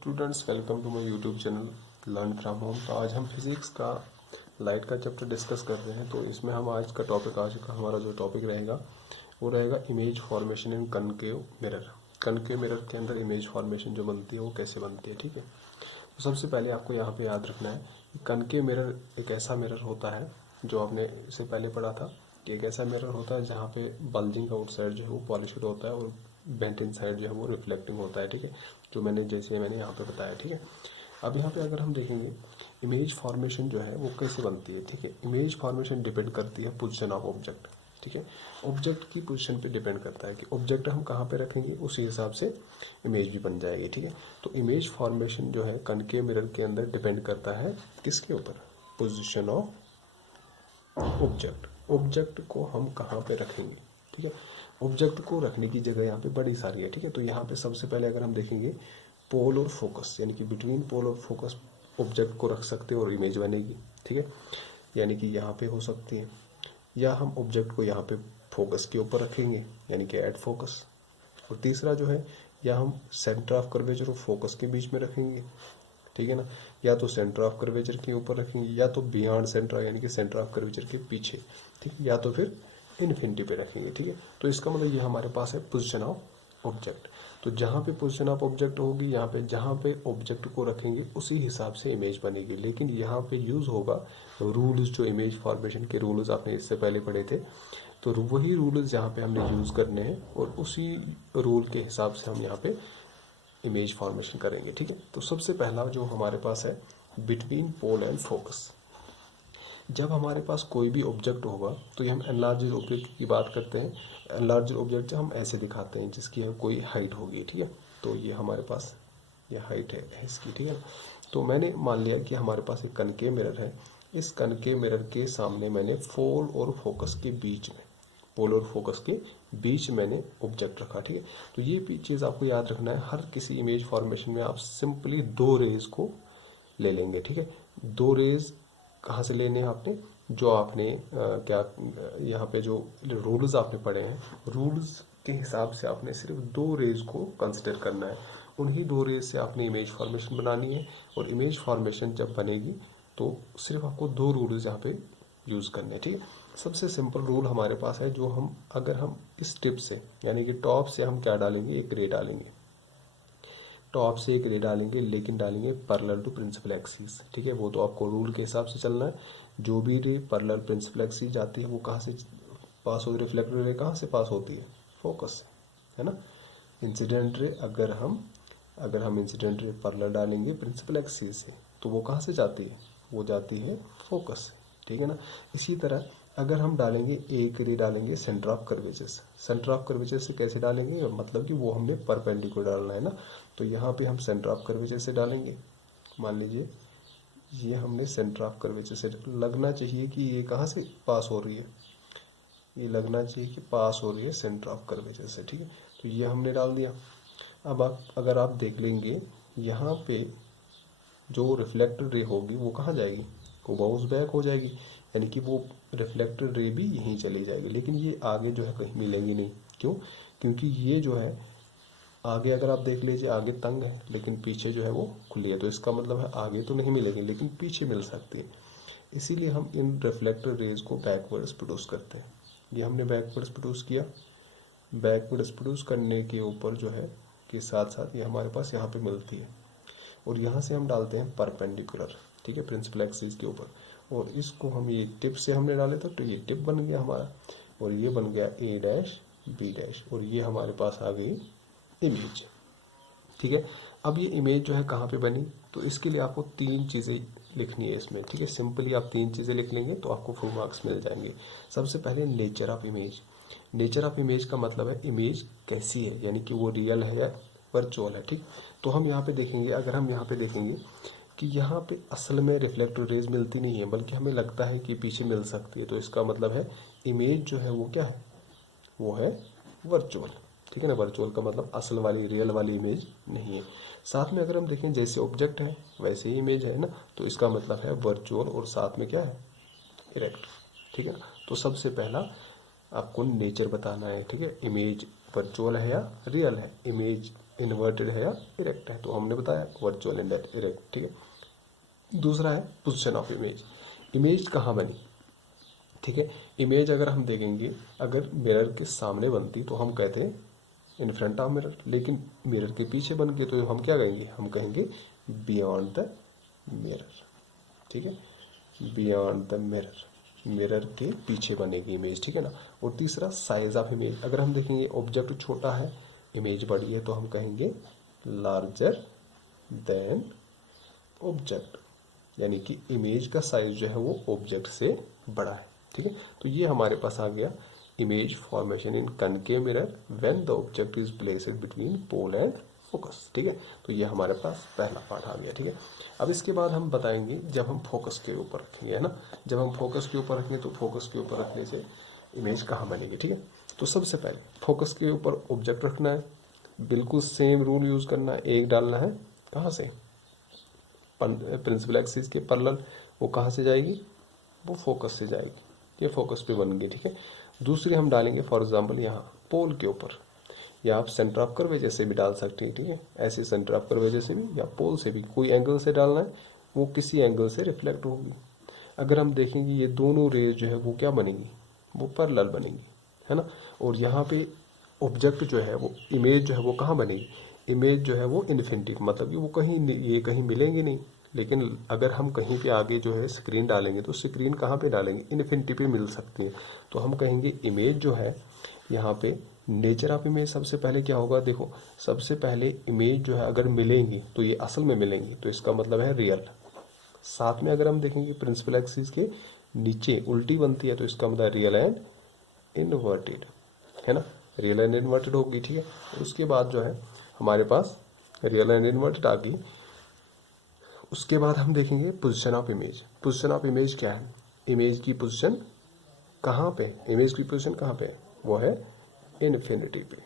Students, welcome to my YouTube channel learn from home. तो आज हम फिजिक्स का लाइट का चैप्टर डिस्कस कर रहे हैं। तो इसमें हम आज का टॉपिक, आज का हमारा जो टॉपिक रहेगा वो रहेगा image formation in concave mirror. Concave mirror के अंदर इमेज फॉर्मेशन जो बनती है वो कैसे बनती है, ठीक है। तो सबसे पहले आपको यहाँ पे याद रखना है कि कनकेव मिरर एक ऐसा मिरर होता है जो आपने इससे पहले पढ़ा था कि एक ऐसा मिरर होता है जहाँ पे बल्जिंग आउटसाइड जो है वो पॉलिश्ड होता है और बेंट इन साइड जो है वो रिफ्लेक्टिंग होता है, ठीक है। जो मैंने यहाँ पे बताया, ठीक है। अब यहाँ पे अगर हम देखेंगे इमेज फॉर्मेशन जो है वो कैसे बनती है, ठीक है। इमेज फॉर्मेशन डिपेंड करती है पोजीशन ऑफ ऑब्जेक्ट, ठीक है। ऑब्जेक्ट की पोजीशन पे डिपेंड करता है कि ऑब्जेक्ट हम कहाँ पे रखेंगे, उसी हिसाब से इमेज भी बन जाएगी, ठीक है। तो इमेज फॉर्मेशन जो है कनकेव मिरर के अंदर डिपेंड करता है किसके ऊपर, पोजीशन ऑफ ऑब्जेक्ट। ऑब्जेक्ट को हम कहाँ पे रखेंगे, ठीक है। ऑब्जेक्ट को रखने की जगह यहाँ पे बड़ी सारी है, ठीक है। तो यहाँ पे सबसे पहले अगर हम देखेंगे पोल और फोकस, यानी कि बिटवीन पोल और फोकस ऑब्जेक्ट को रख सकते हैं और इमेज बनेगी, ठीक है। यानी कि यहाँ पे हो सकती है, या हम ऑब्जेक्ट को यहाँ पे फोकस के ऊपर रखेंगे यानी कि एट फोकस। और तीसरा जो है, या हम सेंटर ऑफ कर्वेचर और फोकस के बीच में रखेंगे, ठीक है ना। या तो सेंटर ऑफ कर्वेचर के ऊपर रखेंगे, या तो बियॉन्ड सेंटर यानी कि सेंटर ऑफ कर्वेचर के पीछे, ठीक है। या तो फिर इन्फिनिटी पे रखेंगे, ठीक है। तो इसका मतलब ये हमारे पास है पोजीशन ऑफ ऑब्जेक्ट। तो जहाँ पे पोजीशन ऑफ ऑब्जेक्ट होगी, यहाँ पे जहाँ पे ऑब्जेक्ट को रखेंगे उसी हिसाब से इमेज बनेगी। लेकिन यहाँ पे यूज होगा रूल्स, जो इमेज फॉर्मेशन के रूल्स आपने इससे पहले पढ़े थे, तो वही रूल्स यहाँ पे हमने यूज करने हैं और उसी रूल के हिसाब से हम यहाँ पे इमेज फॉर्मेशन करेंगे, ठीक है। तो सबसे पहला जो हमारे पास है बिटवीन पोल एंड फोकस। जब हमारे पास कोई भी ऑब्जेक्ट होगा तो ये हम एनलार्जर ऑब्जेक्ट की बात करते हैं। एनलार्जर ऑब्जेक्ट हम ऐसे दिखाते हैं जिसकी कोई हाइट होगी, ठीक है। तो ये हमारे पास ये हाइट है इसकी, ठीक है। तो मैंने मान लिया कि हमारे पास एक कनकेव मिरर है। इस कनकेव मिरर के सामने मैंने पोल और फोकस के बीच में, पोल और फोकस के बीच मैंने ऑब्जेक्ट रखा, ठीक है। तो ये चीज़ आपको याद रखना है। हर किसी इमेज फॉर्मेशन में आप सिंपली दो रेज को ले लेंगे, ठीक है। दो रेज कहाँ से लेने हैं आपने, जो आपने क्या यहाँ पे जो रूल्स आपने पढ़े हैं, रूल्स के हिसाब से आपने सिर्फ दो रेज को कंसिडर करना है। उन्हीं दो रेज से आपने इमेज फॉर्मेशन बनानी है। और इमेज फॉर्मेशन जब बनेगी तो सिर्फ आपको दो रूल्स यहाँ पे यूज करने हैं, ठीक है। सबसे सिंपल रूल हमारे पास है, जो हम अगर हम इस टिप से यानी कि टॉप से हम क्या डालेंगे, एक रे डालेंगे। टॉप से एक रे डालेंगे, लेकिन डालेंगे पैरेलल टू प्रिंसिपल एक्सिस, ठीक है। वो तो आपको रूल के हिसाब से चलना है। जो भी रे पैरेलल प्रिंसिपल एक्सिस जाती है वो कहाँ से पास होती है, रिफ्लेक्टेड रे कहाँ से पास होती है, फोकस से, है ना। इंसिडेंट रे अगर हम इंसिडेंट रे पैरेलल डालेंगे प्रिंसिपल एक्सिस से तो वो कहाँ से जाती है, वो जाती है फोकस से, ठीक है ना। इसी तरह अगर हम डालेंगे एक रे डालेंगे सेंटर ऑफ कर्वेचर से। सेंटर ऑफ कर्वेचर से कैसे डालेंगे, मतलब कि वो हमने परपेंडिकुलर डालना है ना। तो यहाँ पे हम सेंटर ऑफ कर्वेचर से डालेंगे। मान लीजिए ये हमने सेंटर ऑफ कर्वेचर से, लगना चाहिए कि ये कहाँ से पास हो रही है, ये लगना चाहिए कि पास हो रही है सेंटर ऑफ कर्वेचर से, ठीक है। तो ये हमने डाल दिया। अब आप अगर आप देख लेंगे यहाँ पे जो रिफ्लेक्टेड रे होगी वो कहाँ जाएगी, वो बाउंस बैक हो जाएगी, यानी कि वो रिफ्लेक्टेड रे भी यहीं चली जाएगी। लेकिन ये आगे जो है कहीं मिलेंगी नहीं। क्यों, क्योंकि ये जो है आगे अगर आप देख लीजिए आगे तंग है लेकिन पीछे जो है वो खुली है। तो इसका मतलब है आगे तो नहीं मिलेगी लेकिन पीछे मिल सकती है। इसीलिए हम इन रिफ्लेक्टेड रेज को बैकवर्ड्स प्रोड्यूस करते हैं। ये हमने बैकवर्ड्स प्रोड्यूस किया। बैकवर्ड्स प्रोड्यूस करने के ऊपर जो है के साथ साथ ये हमारे पास यहाँ पे मिलती है और यहाँ से हम डालते हैं परपेंडिकुलर, ठीक है, प्रिंसिपल एक्सिस के ऊपर। और इसको हम ये टिप से हमने डाले था तो ये टिप बन गया हमारा, और ये बन गया ए डैश बी डैश, और ये हमारे पास आ गई इमेज, ठीक है। अब ये इमेज जो है कहाँ पे बनी, तो इसके लिए आपको तीन चीज़ें लिखनी है इसमें, ठीक है। सिंपली आप तीन चीज़ें लिख लेंगे तो आपको फुल मार्क्स मिल जाएंगे। सबसे पहले nature of image. Nature of image का मतलब है इमेज कैसी है, यानी कि वो रियल है या वर्चुअल है, ठीक। तो हम यहाँ पे देखेंगे, अगर हम यहाँ पे देखेंगे कि यहाँ पे असल में रिफ्लेक्टेड रेज मिलती नहीं है, बल्कि हमें लगता है कि पीछे मिल सकती है, तो इसका मतलब है इमेज जो है वो क्या है, वो है वर्चुअल, ठीक है ना। वर्चुअल का मतलब असल वाली, रियल वाली इमेज नहीं है। साथ में अगर हम देखें जैसे ऑब्जेक्ट है वैसे ही इमेज है ना, तो इसका मतलब है वर्चुअल और साथ में क्या है, इरेक्ट, ठीक है ना। तो सबसे पहला आपको नेचर बताना है, ठीक है। इमेज वर्चुअल है या रियल है, इमेज इन्वर्टेड है या इरेक्ट है, तो हमने बताया वर्चुअल एंड इरेक्ट, ठीक है। दूसरा है पोजीशन ऑफ इमेज, इमेज कहाँ बनी, ठीक है। इमेज अगर हम देखेंगे, अगर मिरर के सामने बनती तो हम कहते हैं इन फ्रंट ऑफ मिरर, लेकिन मिरर के पीछे बन गई तो हम क्या कहेंगे, हम कहेंगे बियॉन्ड द मिरर, ठीक है, बियॉन्ड द मिरर, मिरर के पीछे बनेगी इमेज, ठीक है ना। और तीसरा साइज ऑफ इमेज, अगर हम देखेंगे ऑब्जेक्ट छोटा है इमेज बड़ी है तो हम कहेंगे लार्जर देन ऑब्जेक्ट, यानी कि इमेज का साइज जो है वो ऑब्जेक्ट से बड़ा है, ठीक है। तो ये हमारे पास आ गया image formation in concave mirror when the object is placed between pole and focus, ठीक है। तो ये हमारे पास पहला पार्ट आ गया, ठीक है। अब इसके बाद हम बताएंगे जब हम फोकस के ऊपर रखेंगे, है ना, जब हम फोकस के ऊपर रखेंगे तो फोकस के ऊपर रखने से इमेज कहाँ बनेगी, ठीक है। तो सबसे पहले फोकस के ऊपर ऑब्जेक्ट रखना है, बिल्कुल सेम रूल यूज करना है, एक डालना है कहाँ से, प्रिंसिपल एक्सिस के पैरेलल, वो कहाँ से जाएगी, वो फोकस से जाएगी, ये फोकस पे बन गई, ठीक है। दूसरी हम डालेंगे फॉर एग्जांपल यहाँ पोल के ऊपर, या आप सेंटर ऑफ कर्वेचर से भी डाल सकते हैं, ठीक है, ऐसे सेंटर ऑफ कर्वेचर से भी या पोल से भी, कोई एंगल से डालना है, वो किसी एंगल से रिफ्लेक्ट होगी। अगर हम देखेंगे ये दोनों रेज जो है वो क्या बनेगी, वो पैरेलल बनेगी, है ना। और यहाँ पे ऑब्जेक्ट जो है वो इमेज जो है वो कहाँ बनेगी, इमेज जो है वो इन्फिनिटी, मतलब कि वो कहीं ये कहीं मिलेंगे नहीं, लेकिन अगर हम कहीं पे आगे जो है स्क्रीन डालेंगे तो स्क्रीन कहाँ पे डालेंगे, इन्फिनिटी पे मिल सकती है। तो हम कहेंगे इमेज जो है यहाँ पे नेचर ऑफ इमेज, सबसे पहले क्या होगा, देखो सबसे पहले इमेज जो है अगर मिलेंगी तो ये असल में मिलेंगी, तो इसका मतलब है रियल। साथ में अगर हम देखेंगे प्रिंसिपल एक्सिस के नीचे उल्टी बनती है तो इसका मतलब रियल एंड इनवर्टेड, है ना, रियल एंड इन्वर्टेड होगी, ठीक है। उसके बाद जो है हमारे पास रियल एंड इन्वर्टेड आ गई। उसके बाद हम देखेंगे position of image, position of image क्या है, इमेज की पोजीशन कहाँ पे, इमेज की पोजीशन कहाँ पे, वो है इन्फिनिटी पे।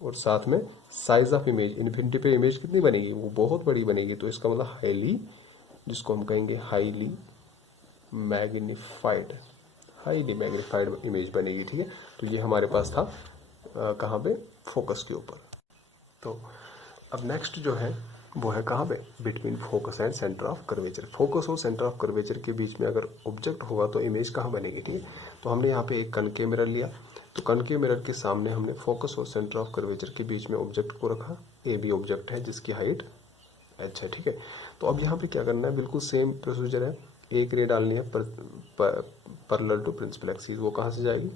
और साथ में साइज ऑफ इमेज, इन्फिनिटी पे इमेज कितनी बनेगी, वो बहुत बड़ी बनेगी, तो इसका मतलब हाईली, जिसको हम कहेंगे highly magnified, highly magnified image बनेगी, ठीक है। तो ये हमारे पास था कहाँ पे, फोकस के ऊपर। तो अब नेक्स्ट जो है वो है कहाँ पे, between focus and centre of curvature, focus और सेंटर ऑफ कर्वेचर के बीच में अगर ऑब्जेक्ट होगा तो इमेज कहाँ बनेगी, ठीक है। तो हमने यहाँ पे एक कनकेव मिरर लिया, तो कनकेव मिरर के सामने हमने फोकस और सेंटर ऑफ कर्वेचर के बीच में ऑब्जेक्ट को रखा, ए बी ऑब्जेक्ट है जिसकी हाइट h है, ठीक है। तो अब यहाँ पे क्या करना है, बिल्कुल सेम प्रोसीजर है, एक रे डालनी है पैरेलल टू प्रिंसिपल एक्सिस, वो कहाँ से जाएगी,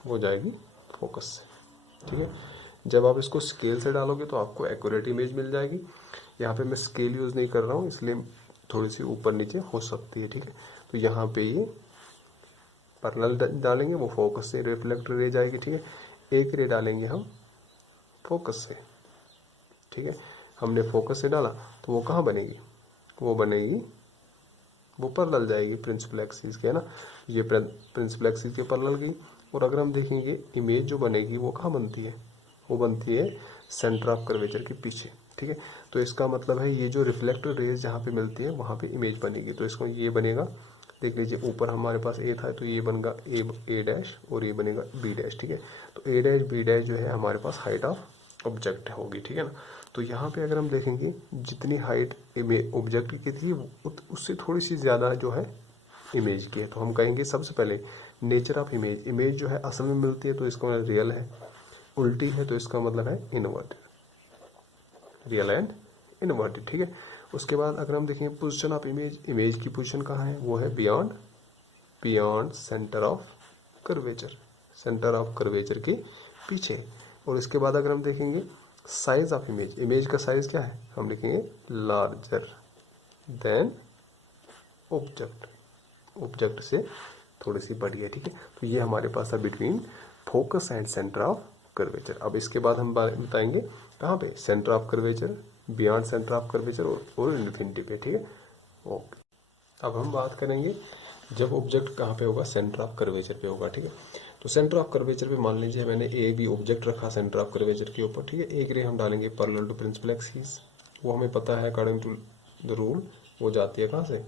वो जाएगी फोकस से, ठीक है। जब आप इसको स्केल से डालोगे तो आपको एक्यूरेट इमेज मिल जाएगी। यहाँ पे मैं स्केल यूज़ नहीं कर रहा हूँ इसलिए थोड़ी सी ऊपर नीचे हो सकती है, ठीक है। तो यहाँ पे ये पैरेलल डालेंगे, वो फोकस से रिफ्लेक्ट रे जाएगी, ठीक है। एक रे डालेंगे हम फोकस से, ठीक है, हमने फोकस से डाला तो वो कहाँ बनेगी, वो बनेगी, वो पैरेलल जाएगी प्रिंसिपल एक्सिस के, है ना, ये प्रिंसिपल एक्सिस के पैरेलल गई। और अगर हम देखेंगे इमेज जो बनेगी वो कहाँ बनती है, वो बनती है सेंटर ऑफ कर्वेचर के पीछे, ठीक है। तो इसका मतलब है ये जो रिफ्लेक्टेड रेज जहाँ पे मिलती है वहाँ पे इमेज बनेगी, तो इसको ये बनेगा, देख लीजिए ऊपर हमारे पास ए था तो ये बनेगा ए डैश और ये बनेगा बी डैश, ठीक है। तो ए डैश बी डैश जो है हमारे पास हाइट ऑफ ऑब्जेक्ट होगी, ठीक है ना। तो यहाँ पे अगर हम देखेंगे जितनी हाइट ऑब्जेक्ट की थी उससे थोड़ी सी ज़्यादा जो है इमेज की है, तो हम कहेंगे सबसे पहले नेचर ऑफ इमेज, इमेज जो है असल में मिलती है तो इसका मतलब रियल है, उल्टी है तो इसका मतलब है इनवर्टेड, रियल एंड इनवर्टेड, ठीक है। उसके बाद अगर हम देखें पोजीशन ऑफ इमेज, इमेज की पोजीशन कहाँ है, वो है beyond centre of curvature, centre of curvature के पीछे। और इसके बाद अगर हम देखेंगे साइज ऑफ इमेज, इमेज का साइज क्या है, हम लिखेंगे लार्जर देन ऑब्जेक्ट, ऑब्जेक्ट से थोड़ी सी बड़ी है, ठीक है। तो ये हमारे पास है between focus and centre of curvature. अब इसके बाद हम बताएंगे कहाँ पे, centre of curvature, beyond centre of curvature और इन्फिनिटी पे, ठीक है। ओके, अब हम बात करेंगे जब ऑब्जेक्ट कहाँ पे होगा, सेंटर ऑफ कर्वेचर पे होगा, ठीक है। तो सेंटर ऑफ कर्वेचर पे मान लीजिए मैंने ए बी ऑब्जेक्ट रखा सेंटर ऑफ कर्वेचर के ऊपर, ठीक है। एक रे हम डालेंगे पैरेलल टू प्रिंसिपल एक्सिस, वो हमें पता है अकॉर्डिंग टू द रूल, वो जाती है कहाँ से,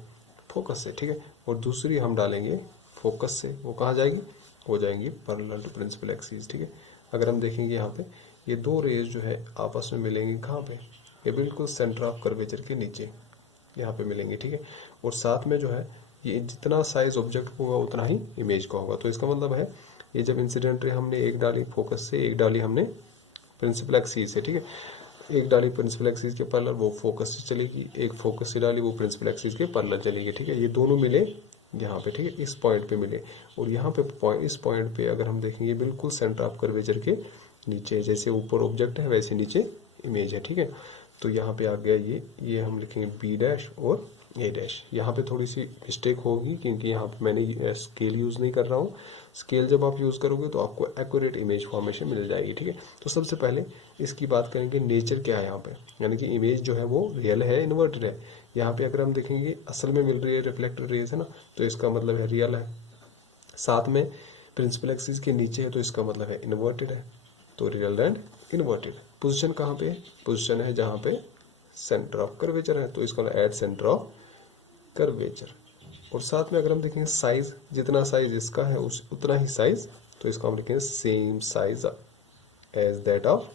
फोकस से, ठीक है। और दूसरी हम डालेंगे फोकस से, वो कहाँ जाएगी, वो जाएंगी पैरेलल टू प्रिंसिपल एक्सिस, ठीक है। अगर हम देखेंगे यहाँ पे ये दो रेज जो है आपस में मिलेंगी कहाँ पे, ये बिल्कुल सेंटर ऑफ कर्वेचर के नीचे यहाँ पे मिलेंगे, ठीक है। और साथ में जो है ये जितना साइज ऑब्जेक्ट को होगा उतना ही इमेज का होगा। तो इसका मतलब है ये जब इंसिडेंट रे हमने एक डाली फोकस से, एक डाली हमने प्रिंसिपल एक्सिस से, ठीक है, एक डाली प्रिंसिपल एक्सिस के पैरेलल वो फोकस से चलेगी, एक फोकस से डाली वो प्रिंसिपल एक्सिस के पैरेलल चलेगी, ठीक है। ये दोनों मिले यहाँ पे, ठीक है, इस पॉइंट पे मिले, और यहाँ पे इस पॉइंट पे अगर हम देखेंगे बिल्कुल सेंटर ऑफ कर्वेचर के नीचे, जैसे ऊपर ऑब्जेक्ट है वैसे नीचे इमेज है, ठीक है। तो यहाँ पे आ गया ये हम लिखेंगे बी डैश और ए डैश। यहाँ पे थोड़ी सी मिस्टेक होगी क्योंकि यहाँ पे मैंने स्केल यूज़ नहीं कर रहा हूँ। स्केल जब आप यूज़ करोगे तो आपको एक्यूरेट इमेज फॉर्मेशन मिल जाएगी, ठीक है। तो सबसे पहले इसकी बात करेंगे नेचर क्या है यहाँ पे, यानी कि इमेज जो है वो रियल है इन्वर्टेड है। यहाँ पे अगर हम देखेंगे असल में मिल रही है रिफ्लेक्टेड रेज है ना, तो इसका मतलब है रियल है। साथ में प्रिंसिपल एक्सिस के नीचे है तो इसका मतलब है इन्वर्टेड है, तो रियल एंड इन्वर्टेड। पोजीशन कहाँ पे है, पोजीशन है जहाँ पे सेंटर ऑफ कर्वेचर है, तो इसका एट सेंटर ऑफ कर्वेचर। और साथ में अगर हम देखेंगे साइज, जितना साइज इसका है उतना ही साइज, तो इसको हम लिखेंगे same size as that of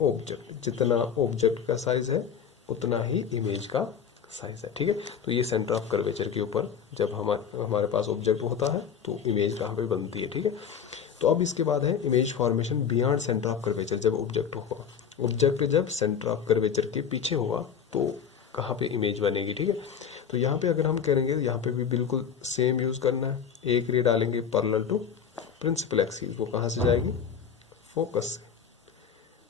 object. जितना ऑब्जेक्ट का साइज है उतना ही इमेज का साइज है, ठीक है। तो ये सेंटर ऑफ कर्वेचर के ऊपर जब हमारे पास ऑब्जेक्ट होता है तो इमेज कहाँ पे बनती है, ठीक है। तो अब इसके बाद है image formation beyond centre of curvature. जब ऑब्जेक्ट होगा, ऑब्जेक्ट जब सेंटर ऑफ कर्वेचर के पीछे होगा तो कहाँ पे इमेज बनेगी, ठीक है। तो यहाँ पे अगर हम करेंगे यहाँ पे भी बिल्कुल सेम यूज करना है। एक रे डालेंगे पैरेलल टू प्रिंसिपल एक्सिस, वो कहाँ से जाएगी, फोकस से।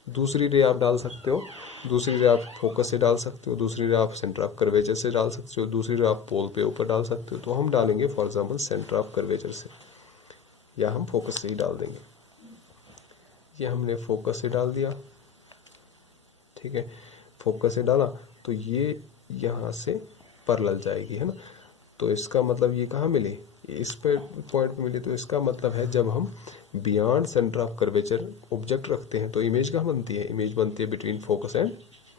दूसरी रे आप डाल सकते हो, दूसरी रे आप फोकस से डाल सकते हो, दूसरी रे आप सेंटर ऑफ कर्वेचर से डाल सकते हो, दूसरी रे आप पोल पे ऊपर डाल सकते हो। तो हम डालेंगे for example centre of curvature से, या हम फोकस से ही डाल देंगे। ये हमने फोकस से डाल दिया, ठीक है, फोकस से डाला तो ये यहाँ से पैरेलल जाएगी, है ना। तो इसका मतलब ये कहाँ मिली, इस पे पॉइंट पे मिली। तो इसका मतलब है जब हम beyond centre of curvature object रखते हैं तो इमेज कहाँ बनती है, इमेज बनती है बिटवीन फोकस एंड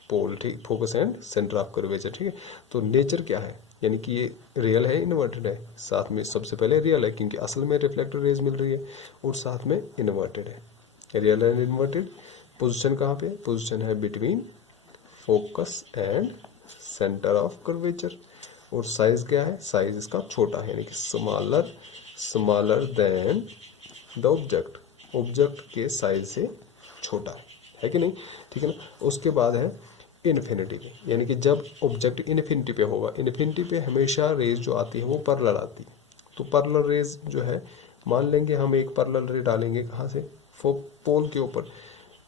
पोल, ठीक, focus and centre of curvature, ठीक है। तो नेचर क्या है, यानी कि ये रियल है इन्वर्टेड है। साथ में सबसे पहले रियल है क्योंकि असल में रिफ्लेक्टेड रेज मिल रही है, और साथ में इन्वर्टेड है, रियल एंड इन्वर्टेड। पोजीशन कहाँ पे, पोजीशन है between focus and centre of curvature. और साइज क्या है, साइज इसका छोटा है, यानी कि smaller than the object, object के साइज से छोटा है कि नहीं, ठीक है ना। उसके बाद है इन्फिनिटी पे, यानी कि जब ऑब्जेक्ट इन्फिनिटी पे होगा, इन्फिनिटी पे हमेशा रेज जो आती है वो पैरेलल आती है। तो पैरेलल रेज जो है, मान लेंगे हम एक पैरेलल रे डालेंगे कहाँ से, पोल के ऊपर,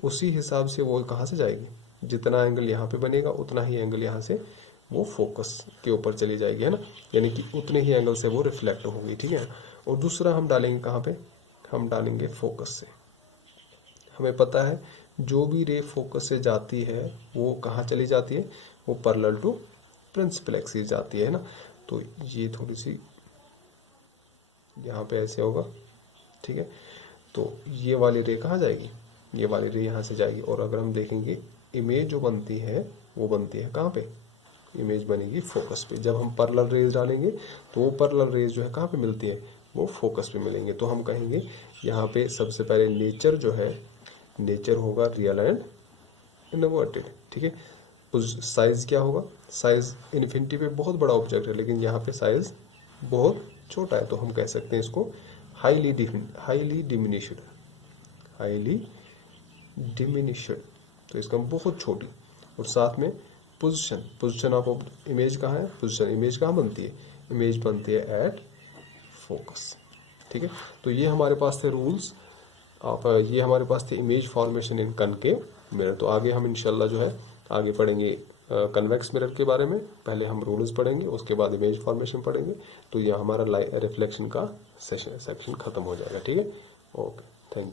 उसी हिसाब से वो कहाँ से जाएगी, जितना एंगल यहाँ पे बनेगा उतना ही एंगल यहाँ से वो फोकस के ऊपर चली जाएगी, है ना, यानी कि उतने ही एंगल से वो रिफ्लेक्ट होगी, ठीक है। और दूसरा हम डालेंगे कहाँ पे, हम डालेंगे फोकस से। हमें पता है जो भी रे फोकस से जाती है वो कहाँ चली जाती है, वो पैरेलल टू प्रिंसिपल एक्सिस जाती है ना। तो ये थोड़ी सी यहाँ पे ऐसे होगा, ठीक है। तो ये वाली रे कहाँ जाएगी, ये वाली रे यहाँ से जाएगी। और अगर हम देखेंगे इमेज जो बनती है वो बनती है कहाँ पे, इमेज बनेगी फोकस पे। जब हम पैरेलल रेज डालेंगे तो वो पैरेलल रेज जो है कहाँ पे मिलती है, वो फोकस पे मिलेंगे। तो हम कहेंगे यहाँ पे सबसे पहले नेचर जो है, नेचर होगा रियल एंड इन्वर्टेड, ठीक है। साइज क्या होगा, साइज इन्फिनिटी पे बहुत बड़ा ऑब्जेक्ट है लेकिन यहाँ पे साइज बहुत छोटा है, तो हम कह सकते हैं इसको हाईली डिमिनिश्ड, तो इसका बहुत छोटी। और साथ में पोजीशन ऑफ इमेज कहाँ है, पोजीशन इमेज कहाँ बनती है, इमेज बनती है एट फोकस, ठीक है। तो ये हमारे पास थे रूल्स, ये हमारे पास थे image formation in concave mirror. तो आगे हम इंशाल्लाह जो है आगे पढ़ेंगे कन्वेक्स मिरर के बारे में। पहले हम रूल्स पढ़ेंगे, उसके बाद इमेज फॉर्मेशन पढ़ेंगे। तो ये हमारा रिफ्लेक्शन का सेक्शन खत्म हो जाएगा, ठीक है। Okay, thank you.